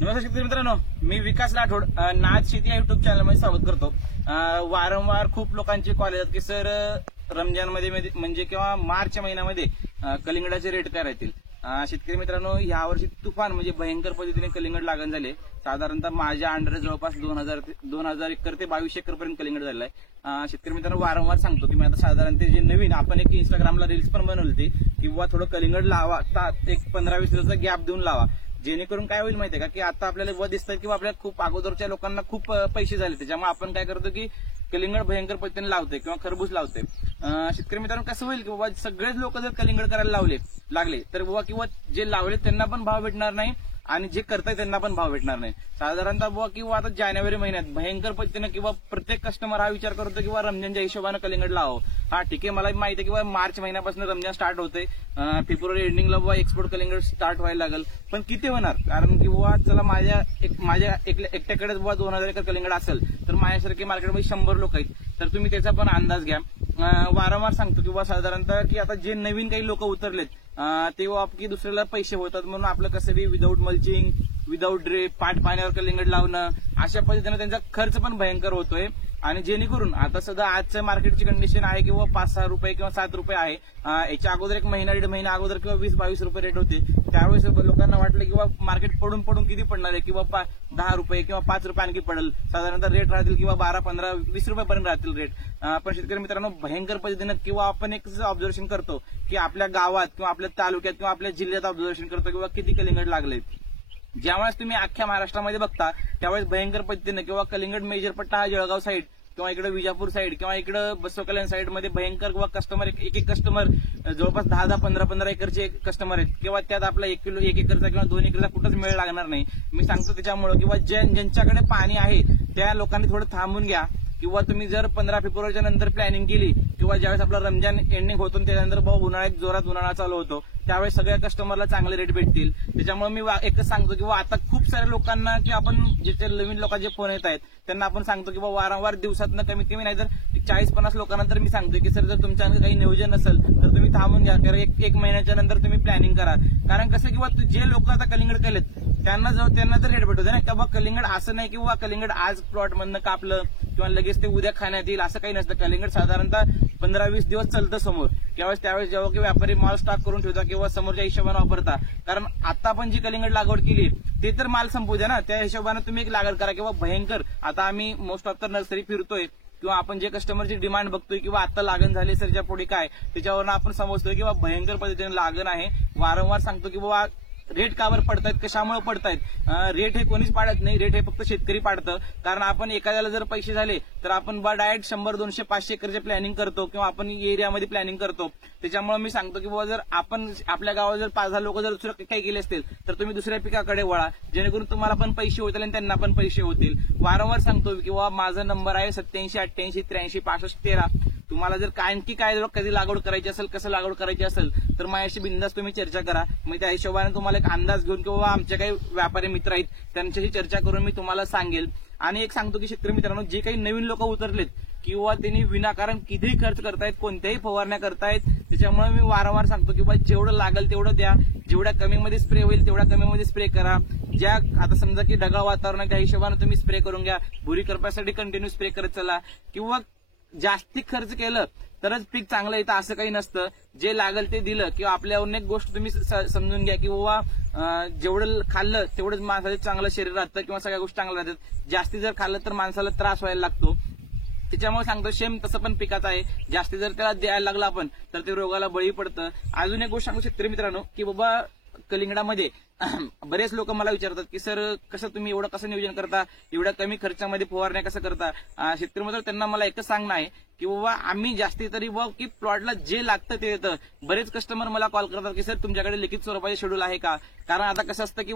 नमस्कार शेतकरी मित्रांनो, मी विकास राठोड नाच शेती या युट्यूब चॅनलमध्ये स्वागत करतो। वारंवार खूप लोकांचे कॉल येतात की सर रमजानमध्ये म्हणजे किंवा मार्च महिन्यामध्ये कलिंगडाचे रेट काय राहतील। शेतकरी मित्रांनो, यावर्षी तुफान म्हणजे भयंकर पद्धतीने कलिंगड लागण झाले। साधारणतः माझ्या अंडर जवळपास 2000 एकर ते 22 एकर पर्यंत कलिंगड झालेलं आहे। शेतकरी मित्रांनो, वारंवार सांगतो की मी आता साधारण ते जे नवीन आपण एक इंस्टाग्रामला रील्स पण बनवली किंवा थोडं कलिंगड लावा, एक 15-20 दिवसाचा गॅप देऊन लावा, जेणेकरून काय होईल माहितीये का की आता आपल्याला व दिसतं किंवा आपल्या खूप अगोदरच्या लोकांना खूप पैसे झाले, त्याच्यामुळे आपण काय करतो की कलिंगड भयंकर पद्धतीने लावतोय किंवा खरबूज लावतोय। शेतकरी मित्रांनो, कसं होईल की बाबा सगळेच लोक जर कलिंगड करायला लागले तर बाबा किंवा जे लावले त्यांना पण भाव भेटणार नाही आणि जे करताय त्यांना पण भाव भेटणार नाही। साधारणतः बुवा किंवा आता जानेवारी महिन्यात भयंकर पद्धतीने किंवा प्रत्येक कस्टमर हा विचार करतो किंवा रमजानच्या हिशोबाने कलिंगड लावावं। हा ठीक आहे, मला माहिती आहे की मार्च महिन्यापासून रमजान स्टार्ट होते, फेब्रुवारी एंडिंगला बुवा एक्सपोर्ट कलिंगड स्टार्ट व्हायला लागेल, पण किती होणार? कारण की बुवा चला माझ्या एकट्याकडेच बुवा 2000 एकर कलिंगड असेल तर माझ्यासारखे मार्केटमध्ये 100 लोक आहेत, तर तुम्ही त्याचा पण अंदाज घ्या। वारंवार सांगतो किंवा साधारणतः की आता जे नवीन काही लोक उतरलेत तेव्हा की दुसऱ्याला पैसे होतात म्हणून आपलं कसं बी विदाऊट मल्चिंग, विदाऊट ड्रिप, पाठ पाण्यावर कलिंगड लावणं, अशा पद्धतीने त्यांचा खर्च पण भयंकर होतोय। आणि जेणेकरून आता सध्या आजच्या मार्केटची कंडिशन आहे किंवा 5-6 रुपये किंवा 7 रुपये आहे। याच्या अगोदर 1-1.5 महिना अगोदर किंवा 20-22 रुपये रेट होते, त्यावेळेस लोकांना वाटलं किंवा मार्केट पडून किती पडणार आहे किंवा 10 रुपये किंवा 5 रुपये आणखी पडेल, साधारणतः रेट राहतील किंवा 12, 15, 20 रुपयापर्यंत राहतील रेट। पण शेतकरी मित्रांनो, भयंकर पद्धतीने किंवा आपण एक ऑब्झर्वेशन करतो की आपल्या गावात किंवा आपल्या तालुक्यात किंवा आपल्या जिल्ह्यात ऑब्झर्वेशन करतो किंवा किती कलिंगड लागले। ज्यावेळेस तुम्ही अख्ख्या महाराष्ट्रामध्ये बघता त्यावेळेस भयंकर पद्धतीने किंवा कलिंगड मेजर पट्टा हा जळगाव साईड किंवा इकडे विजापूर साईड किंवा इकडे बसवकल्याण साईड मध्ये भयंकर किंवा कस्टमर एक कस्टमर जवळपास 10-10, 15-15 एकरचे कस्टमर आहेत किंवा त्यात आपला 1 एकरचा किंवा 2 एकरचा कुठंच मेळ लागणार नाही। मी सांगतो त्याच्यामुळे किंवा ज्यांच्याकडे पाणी आहे त्या लोकांनी थोडं थांबून घ्या किंवा तुम्ही जर 15 फेब्रुवारीच्या नंतर प्लॅनिंग केली किंवा ज्यावेळेस आपला रमजान एंडिंग होतो त्यानंतर उन्हाळ्यात जोरात उन्हाळा चालू होतो त्यावेळेस सगळ्या कस्टमरला चांगले रेट भेटतील। त्याच्यामुळे मी एकच सांगतो की आता खूप साऱ्या लोकांना की आपण जे नवीन लोकांचे फोन येत आहेत त्यांना आपण सांगतो की वारंवार दिवसातनं कमीत कमी नाही तर 40-50 लोकांना तर मी सांगतो की सर जर तुमच्याकडे काही नियोजन नसेल तर तुम्ही थांबून घ्या, कारण एक महिन्याच्या नंतर तुम्ही प्लॅनिंग करा। कारण कसं किंवा जे लोक आता कलिंगड केलेत त्यांना तर रेट भेटतो ना, किंवा कलिंगड असं नाही किंवा कलिंगड आज प्लॉट मधनं कापलं किंवा लगेच ते उद्या खाण्यात येईल असं काही नसतं। कलिंगड साधारणतः 15-20 दिवस चालतं समोर, त्यावेळेस जेव्हा की व्यापारी माल स्टॉक करून ठेवता किंवा समोरच्या हिशोबाने वापरता, कारण आता आपण जी कलिंगड लागवड केली ते तर माल संपू द्या ना, त्या हिशोबाने तुम्ही एक लागवड करा किंवा भयंकर आता आम्ही मोस्ट ऑफ तर नर्सरी फिरतोय किंवा आपण जे कस्टमरची डिमांड बघतोय किंवा आता लागण झाली सरच्या पुढे काय त्याच्यावरून आपण समजतोय किंवा भयंकर पद्धतीने लागण आहे। वारंवार सांगतो की बाबा रेट कावर पडतायत, कशामुळे पडतायत? रेट हे कोणीच पाडत नाही, रेट हे फक्त शेतकरी पाडतं। कारण आपण एखाद्याला जर पैसे झाले तर आपण डायरेक्ट 100, 200, 500 एकरचे प्लॅनिंग करतो किंवा आपण एरियामध्ये प्लॅनिंग करतो। त्याच्यामुळे मी सांगतो की बाबा जर आपण आपल्या गावात जर 5-10 लोक जर दुसरं काही केले असतील तर तुम्ही दुसऱ्या पिकाकडे वळा, जेणेकरून तुम्हाला पण पैसे होतील आणि त्यांना पण पैसे होतील। वारंवार सांगतो की बाबा माझा नंबर आहे 87-88-83-65-13। तुम्हाला जर आणखी काय कधी लागवड करायची असेल, कसं लागवड करायची असेल तर माझ्याशी बिनधास्त तुम्ही चर्चा करा। मग त्या हिशोबाने तुम्हाला एक अंदाज घेऊन किंवा आमचे काही व्यापारी मित्र आहेत त्यांच्याशी चर्चा करून मी तुम्हाला सांगेल। आणि एक सांगतो की शेतकरी मित्रांनो, जे काही नवीन लोक उतरलेत किंवा त्यांनी विनाकारण कितीही खर्च करतायत, कोणत्याही फवारण्या करतायत, त्याच्यामुळे मी वारंवार सांगतो की बाबा जेवढं लागेल तेवढं द्या, जेवढ्या कमीमध्ये स्प्रे होईल तेवढ्या कमीमध्ये स्प्रे करा। ज्या आता समजा की ढगाळ वातावरण आहे त्या हिशोबाने तुम्ही स्प्रे करून घ्या, भुरी करपासाठी कंटिन्यू स्प्रे करत चला किंवा जास्ती खर्च केलं तरच पीक चांगलं येतं असं काही नसतं। जे लागेल ते दिलं किंवा आपल्या अनेक गोष्ट तुम्ही समजून घ्या की बाबा जेवढं खाल्लं तेवढंच माणसाचं चांगलं शरीर राहतं किंवा सगळ्या गोष्टी चांगल्या राहतात। जास्ती जर खाल्लं तर माणसाला त्रास व्हायला लागतो। त्याच्यामुळे सांगतो सेम तसं पण पिकाचं आहे, जास्ती जर त्याला द्यायला लागला आपण तर ते रोगाला बळी पडतं। अजून एक गोष्ट सांगू शेतकरी मित्रांनो की बाबा कलिंगडामध्ये बरेच लोक मला विचारतात की सर कसं तुम्ही एवढं कसं नियोजन करता, एवढ्या कमी खर्चामध्ये फवारण्या कसं करता? शेतकरी मित्र त्यांना मला एकच सांगणं आहे की बाबा आम्ही जास्ती तरी की प्लॉटला जे लागतं ते येतं। बरेच कस्टमर मला कॉल करतात की सर तुमच्याकडे लिखित स्वरूपाचे शेड्यूल आहे का? कारण आता कसं असतं की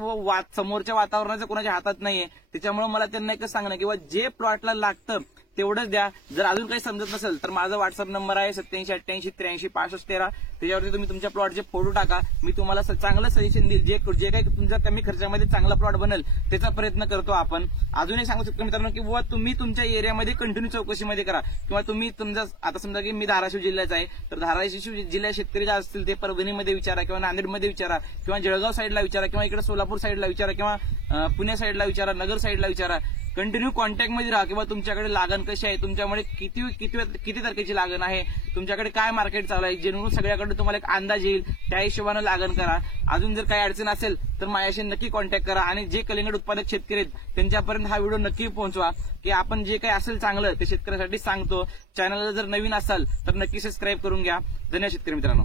समोरच्या वातावरणाचं कोणाच्या हातात नाहीये, त्याच्यामुळे मला त्यांना एकच सांगणं की जे प्लॉटला लागतं तेवढंच द्या. जर अजून काही समजत नसेल तर माझा व्हॉट्सअप नंबर आहे 8788836513. त्याच्यावरती तुम्ही तुमच्या प्लॉटचे फोटो टाका. मी तुम्हाला चांगलं सजेशन देईल. जे काही तुमच्या कमी खर्चामध्ये चांगला प्लॉट बनेल त्याचा प्रयत्न करतो आपण. अजूनही सांगू शकतो मित्रांनो की बुवा तुम्ही तुमच्या एरियामध्ये कंटिन्यू चौकशीमध्ये करा, किंवा तुम्ही तुमचा आता समजा की मी धाराशिव जिल्ह्याचा आहे तर धाराशिव जिल्ह्यात शेतकरी जे असतील ते परभणीमध्ये विचारा, किंवा नांदेडमध्ये विचारा, किंवा जळगाव साईडला विचारा, किंवा इकडे सोलापूर साईडला विचारा, किंवा पुणे साईडला विचारा, नगर साईडला विचारा. कंटिन्यू कॉन्टॅक्टमध्ये राहा, किंवा तुमच्याकडे लागण कशी आहे, तुमच्याकडे किती तारखेची लागण आहे, तुमच्याकडे काय मार्केट चालू आहे, जेणेकरून सगळ्याकडे तुम्हाला एक अंदाज येईल. त्या हिशोबाने लागण करा. अजून जर काही अडचण असेल तर माझ्याशी नक्की कॉन्टॅक्ट करा. आणि जे कलिंगड उत्पादक शेतकरी आहेत त्यांच्यापर्यंत हा व्हिडिओ नक्की पोहोचवा, की आपण जे काही असेल चांगलं ते शेतकऱ्यासाठी सांगतो. चॅनलला जर नवीन असाल तर नक्की सबस्क्राईब करून घ्या. धन्यवाद शेतकरी मित्रांनो.